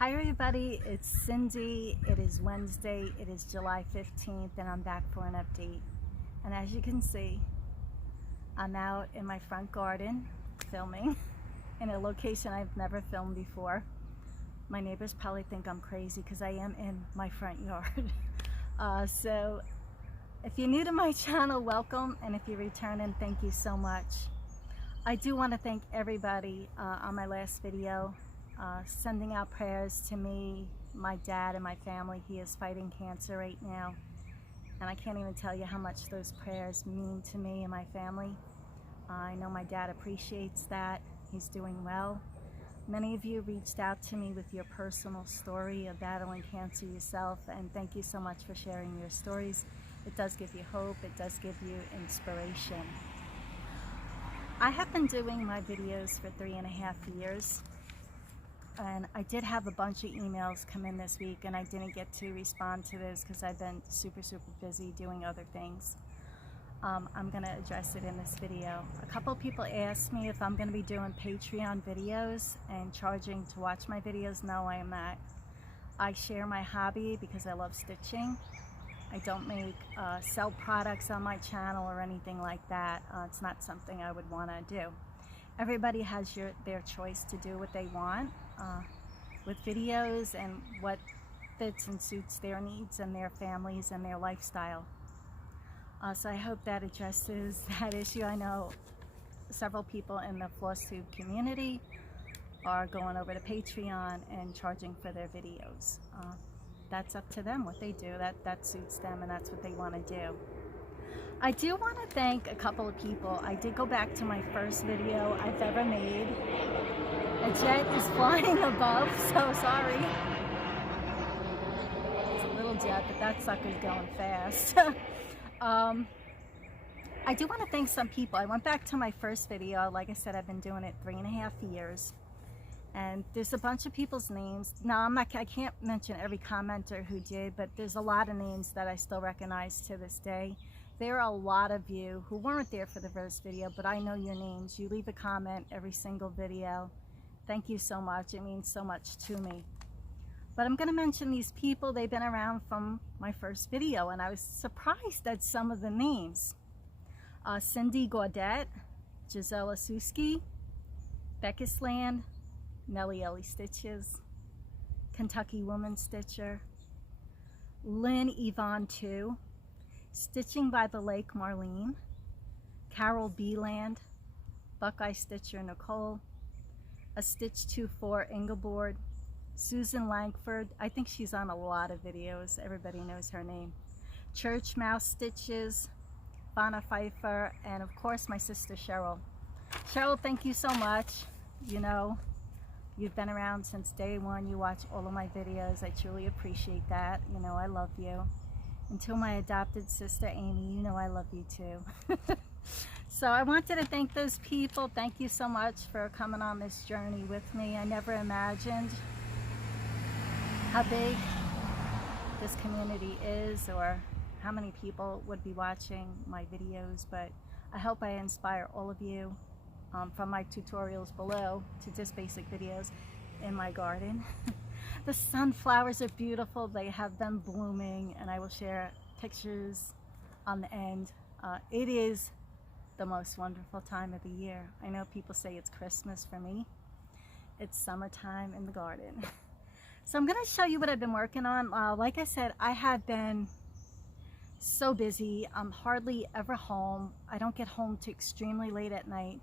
Hi everybody, it's Cindy. It is Wednesday, it is July 15th, and I'm back for an update. And as you can see, I'm out in my front garden filming in a location I've never filmed before. My neighbors probably think I'm crazy because I am in my front yard. So if you're new to my channel, welcome, and if you're returning, thank you so much. I do want to thank everybody on my last video, sending out prayers to me, my dad, and my family. He is fighting cancer right now, and I can't even tell you how much those prayers mean to me and my family. I know my dad appreciates that. He's doing well. Many of you reached out to me with your personal story of battling cancer yourself, and thank you so much for sharing your stories. It does give you hope, it does give you inspiration. I have been doing my videos for 3.5 years, and I did have a bunch of emails come in this week, and I didn't get to respond to those because I've been super busy doing other things. I'm going to address it in this video. A couple people asked me if I'm going to be doing Patreon videos and charging to watch my videos. No, I am not. I share my hobby because I love stitching. I don't make sell products on my channel or anything like that. It's not something I would want to do. Everybody has their choice to do what they want with videos and what fits and suits their needs and their families and their lifestyle. So I hope that addresses that issue. I know several people in the Flosstube community are going over to Patreon and charging for their videos. That's up to them what they do. That suits them, and that's what they want to do. I do want to thank a couple of people. I did go back to my first video I've ever made. A jet is flying above, so sorry. It's a little jet, but that sucker's going fast. I do want to thank some people. I went back to my first video. Like I said, I've been doing it 3.5 years. And there's a bunch of people's names. Now, I can't mention every commenter who did, but there's a lot of names that I still recognize to this day. There are a lot of you who weren't there for the first video, but I know your names. You leave a comment every single video. Thank you so much. It means so much to me. But I'm going to mention these people. They've been around from my first video, and I was surprised at some of the names. Cindy Gaudette, Gisela Suski, Beckisland, Nellie Ellie Stitches, Kentucky Woman Stitcher, Lynn Yvonne 2, Stitching by the Lake Marlene, Carol Beeland, Buckeye Stitcher Nicole, A Stitch 24 Ingeborg, Susan Langford. I think she's on a lot of videos. Everybody knows her name. Church Mouse Stitches, Vanna Pfeiffer, and of course my sister Cheryl. Cheryl, thank you so much. You know, you've been around since day one. You watch all of my videos. I truly appreciate that. You know, I love you. And to my adopted sister Amy, you know I love you too. So I wanted to thank those people. Thank you so much for coming on this journey with me. I never imagined how big this community is or how many people would be watching my videos, but I hope I inspire all of you from my tutorials below to just basic videos in my garden. The sunflowers are beautiful. They have been blooming, and I will share pictures on the end. It is the most wonderful time of the year. I know people say it's Christmas. For me, it's summertime in the garden. So I'm going to show you what I've been working on. Like I said, I have been so busy. I'm hardly ever home. I don't get home till extremely late at night.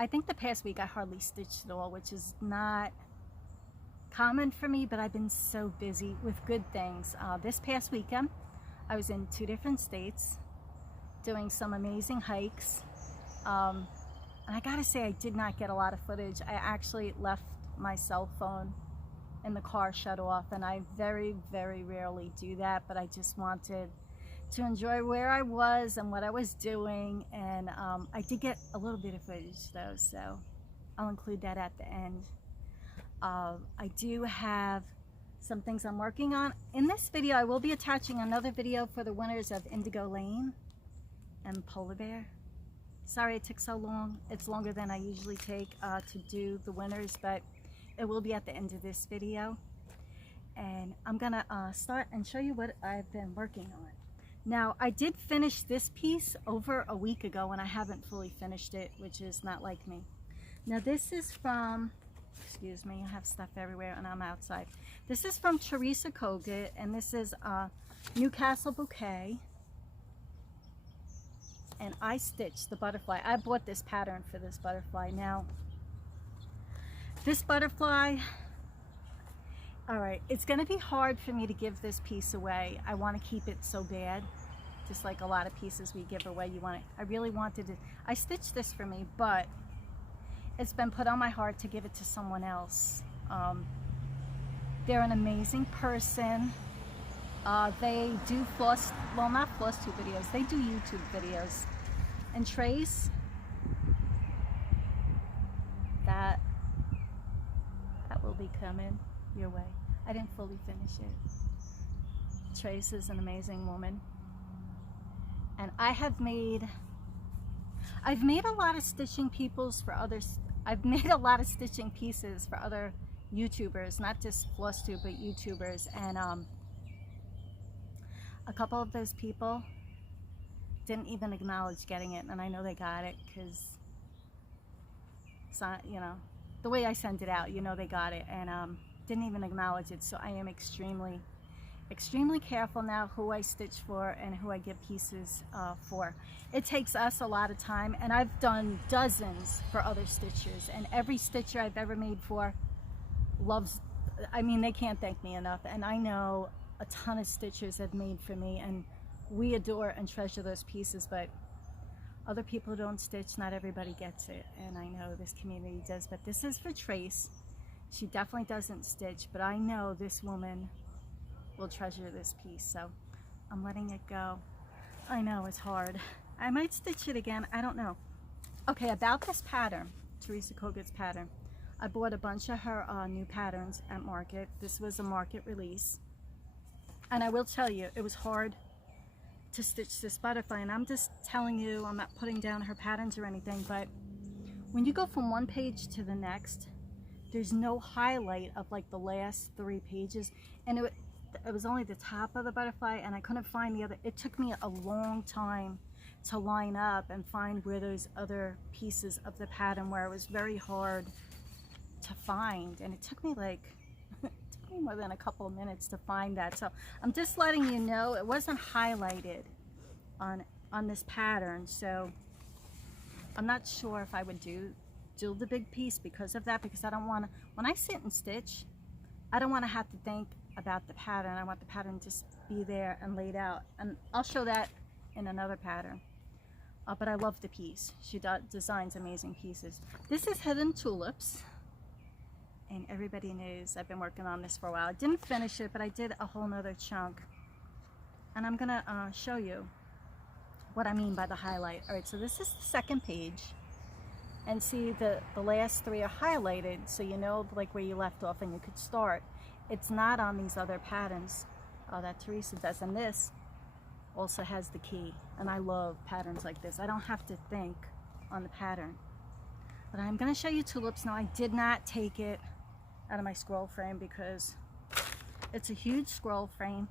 I think the past week I hardly stitched at all, which is not common for me, but I've been so busy with good things. This past weekend, I was in 2 different states doing some amazing hikes. And I gotta say, I did not get a lot of footage. I actually left my cell phone in the car shut off, and I very rarely do that, but I just wanted to enjoy where I was and what I was doing. And I did get a little bit of footage though, so I'll include that at the end. I do have some things I'm working on. In this video, I will be attaching another video for the winners of Indigo Lane and Polar Bear. Sorry it took so long. It's longer than I usually take to do the winners, but it will be at the end of this video. And I'm gonna start and show you what I've been working on. Now, I did finish this piece over a week ago and I haven't fully finished it, which is not like me. Now this is from, excuse me, I have stuff everywhere and I'm outside. This is from Teresa Kogut, and this is Newcastle Bouquet. And I stitched the butterfly. I bought this pattern for this butterfly. Now, this butterfly, all right, it's gonna be hard for me to give this piece away. I wanna keep it so bad, just like a lot of pieces we give away. I really wanted to, I stitched this for me, but it's been put on my heart to give it to someone else. They're an amazing person. They do not Flosstube videos, they do YouTube videos. And Trace, that will be coming your way. I didn't fully finish it. Trace is an amazing woman. And I've made a lot of stitching pieces for others. I've made a lot of stitching pieces for other YouTubers, not just Flosstube, but YouTubers. And a couple of those people didn't even acknowledge getting it, and I know they got it because, you know, the way I sent it out, you know, they got it, and didn't even acknowledge it. So I am extremely careful now who I stitch for and who I give pieces for. It takes us a lot of time, and I've done dozens for other stitchers, and every stitcher I've ever made for loves, I mean, they can't thank me enough. And I know a ton of stitchers have made for me, and we adore and treasure those pieces. But other people don't stitch, not everybody gets it, and I know this community does. But this is for Trace. She definitely doesn't stitch, but I know this woman will treasure this piece, so I'm letting it go. I know it's hard. I might stitch it again, I don't know. Okay, about this pattern, Teresa Kogut's pattern, I bought a bunch of her new patterns at market. This was a market release, and I will tell you, it was hard to stitch this butterfly. And I'm just telling you, I'm not putting down her patterns or anything, but when you go from one page to the next, there's no highlight of like the last 3 pages, and it was only the top of the butterfly, and I couldn't find the other. It took me a long time to line up and find where those other pieces of the pattern were. It was very hard to find, and it took me like more than a couple of minutes to find that. So I'm just letting you know it wasn't highlighted on this pattern, so I'm not sure if I would do the big piece because of that, because I don't want to, when I sit and stitch, I don't want to have to think about the pattern. I want the pattern to just be there and laid out, and I'll show that in another pattern. But I love the piece. She designs amazing pieces. This is Hidden Tulips, and everybody knows I've been working on this for a while. I didn't finish it, but I did a whole nother chunk, and I'm gonna show you what I mean by the highlight. All right, so this is the second page, and see the last 3 are highlighted, so you know like where you left off and you could start. It's not on these other patterns that Teresa does, and this also has the key, and I love patterns like this. I don't have to think on the pattern. But I'm going to show you tulips now. I did not take it out of my scroll frame because it's a huge scroll frame.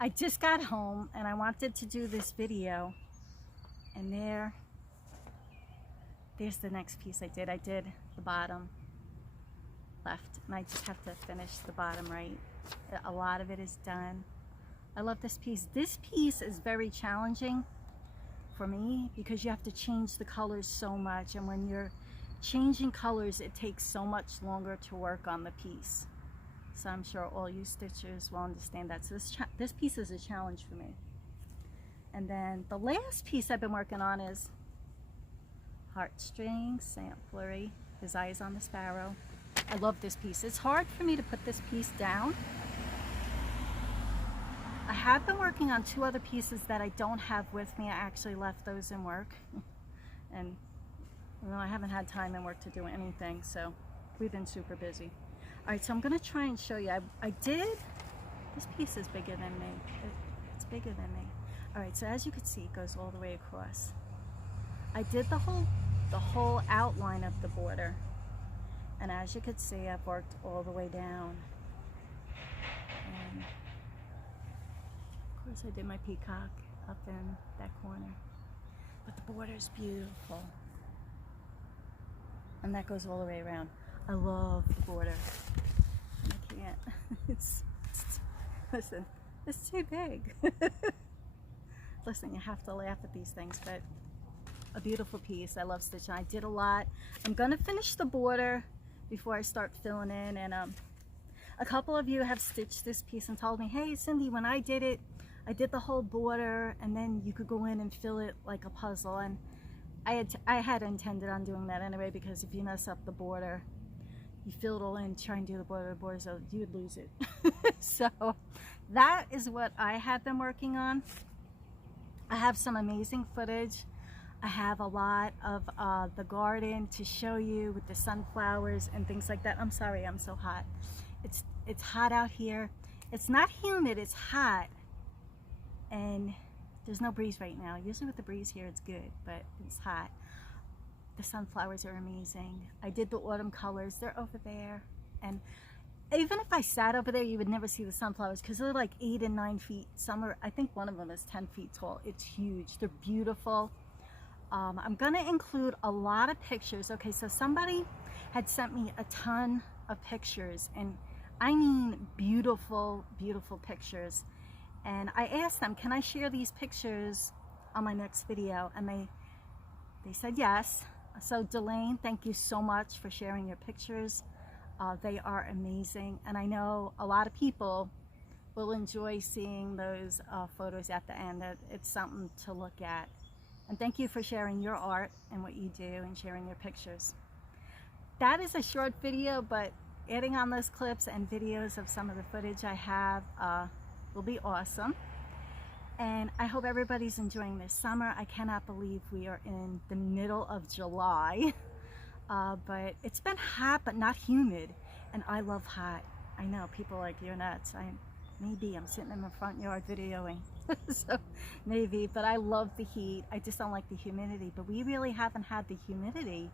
I just got home and I wanted to do this video, and there's the next piece I did. I did the bottom left, and I just have to finish the bottom right. A lot of it is done. I love this piece. This piece is very challenging for me because you have to change the colors so much, and when you're changing colors it takes so much longer to work on the piece. So I'm sure all you stitchers will understand that. So this piece is a challenge for me. And then the last piece I've been working on is Heartstring Samplery, His Eyes on the Sparrow. I love this piece. It's hard for me to put this piece down. I have been working on 2 other pieces that I don't have with me. I actually left those in work, and you know, I haven't had time in work to do anything, so we've been super busy. All right, so I'm gonna try and show you. I did, this piece is bigger than me. It's bigger than me. All right, so as you can see, it goes all the way across. I did the whole outline of the border, And as you can see, I've worked all the way down. And of course I did my peacock up in that corner. But the border's beautiful. And that goes all the way around. I love the border. And I can't. Listen, it's too big. Listen, you have to laugh at these things, but a beautiful piece. I love stitching. I did a lot. I'm going to finish the border before I start filling in. And a couple of you have stitched this piece and told me, hey Cindy, when I did it, I did the whole border and then you could go in and fill it like a puzzle. And I had intended on doing that anyway, because if you mess up the border, you fill it all in, try and do the border, so you would lose it. So that is what I have been working on. I have some amazing footage. I have a lot of the garden to show you with the sunflowers and things like that. I'm sorry, I'm so hot. It's hot out here. It's not humid, it's hot. And there's no breeze right now. Usually with the breeze here it's good, but it's hot. The sunflowers are amazing. I did the autumn colors. They're over there. And even if I sat over there, you would never see the sunflowers because they're like 8 and 9 feet. Some are, I think one of them is 10 feet tall. It's huge. They're beautiful. I'm going to include a lot of pictures. Okay, so somebody had sent me a ton of pictures, and I mean beautiful, beautiful pictures. And I asked them, can I share these pictures on my next video? And they said yes. So Delane, thank you so much for sharing your pictures. They are amazing. And I know a lot of people will enjoy seeing those photos at the end. It's something to look at. And thank you for sharing your art and what you do and sharing your pictures. That is a short video, but adding on those clips and videos of some of the footage I have will be awesome. And I hope everybody's enjoying this summer. I cannot believe we are in the middle of July. But it's been hot, but not humid. And I love hot. I know, people are like, you're nuts. Maybe I'm sitting in my front yard videoing. So maybe, but I love the heat. I just don't like the humidity. But we really haven't had the humidity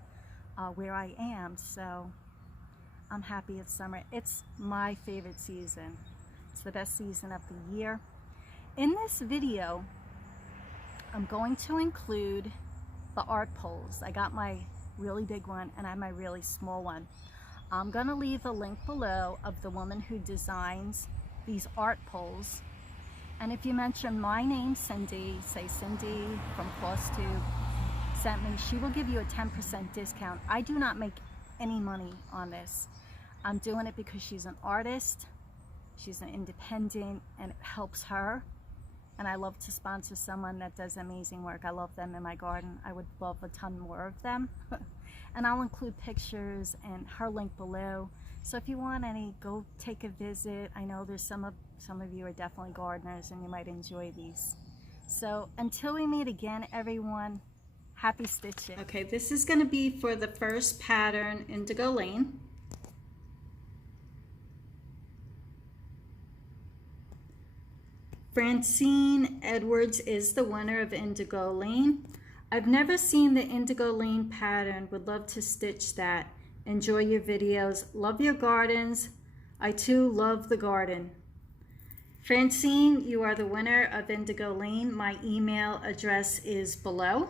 where I am. So I'm happy it's summer. It's my favorite season. It's the best season of the year. In this video, I'm going to include the art poles. I got my really big one and I have my really small one. I'm going to leave a link below of the woman who designs these art poles. And if you mention my name, Cindy, say Cindy from Flosstube sent me, she will give you a 10% discount. I do not make any money on this. I'm doing it because she's an artist, she's an independent, and it helps her. And I love to sponsor someone that does amazing work. I love them in my garden. I would love a ton more of them. And I'll include pictures and her link below. So if you want any, go take a visit. I know there's some of you are definitely gardeners and you might enjoy these. So until we meet again, everyone, happy stitching. Okay, this is going to be for the first pattern, Indigo Lane. Francine Edwards is the winner of Indigo Lane. I've never seen the Indigo Lane pattern. Would love to stitch that. Enjoy your videos. Love your gardens. I too love the garden. Francine, you are the winner of Indigo Lane. My email address is below.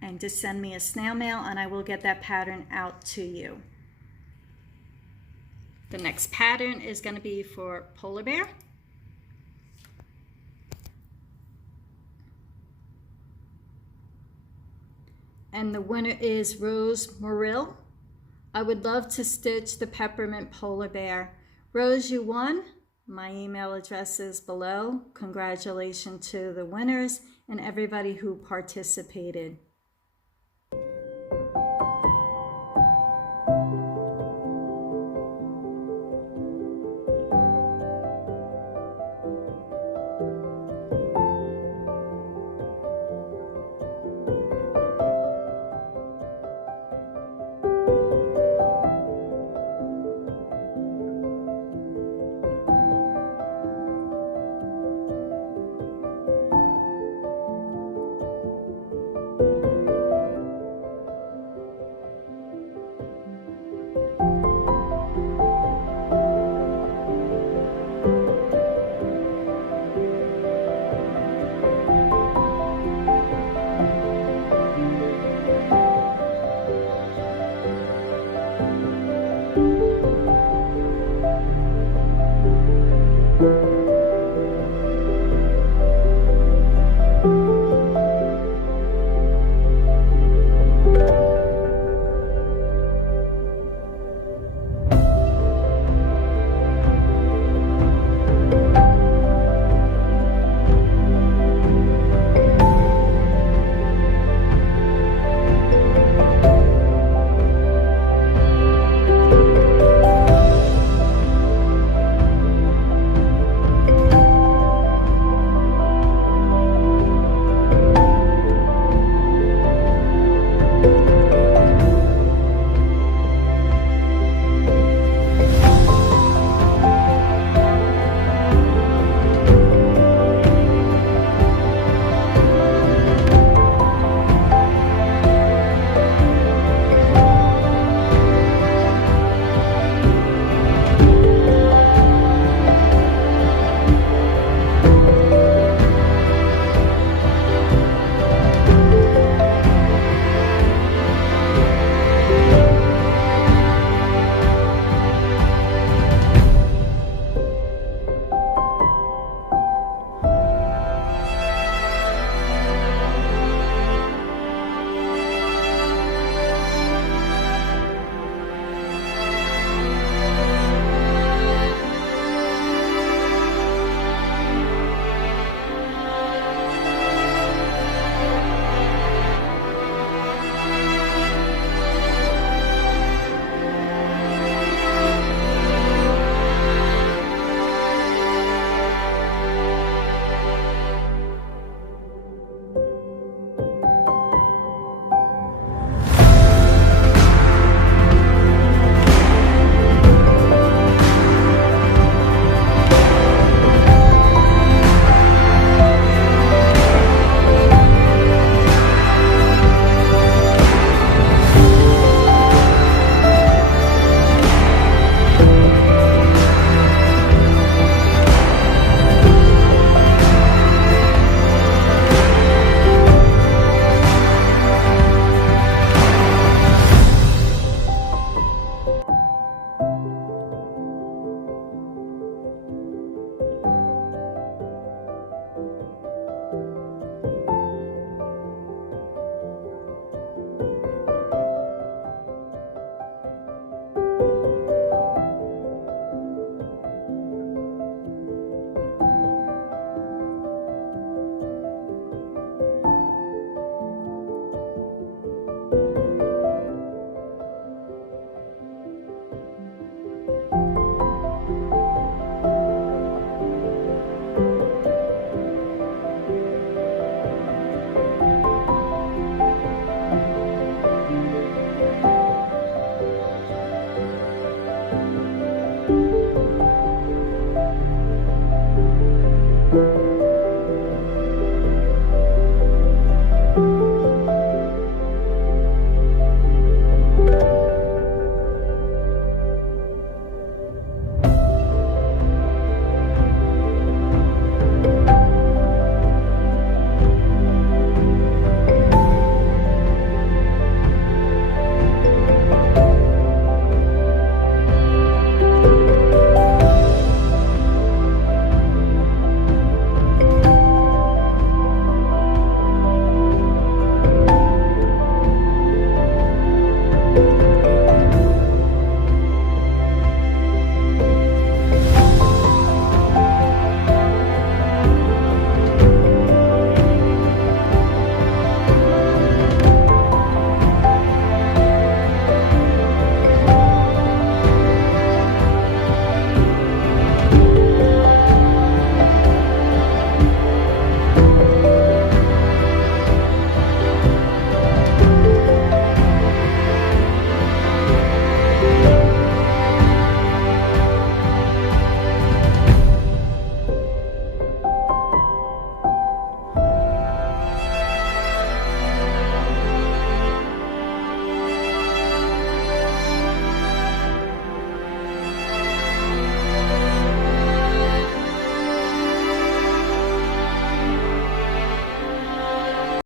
And just send me a snail mail and I will get that pattern out to you. The next pattern is going to be for Polar Bear. And the winner is Rose Morrill. I would love to stitch the Peppermint Polar Bear. Rose, you won. My email address is below. Congratulations to the winners and everybody who participated.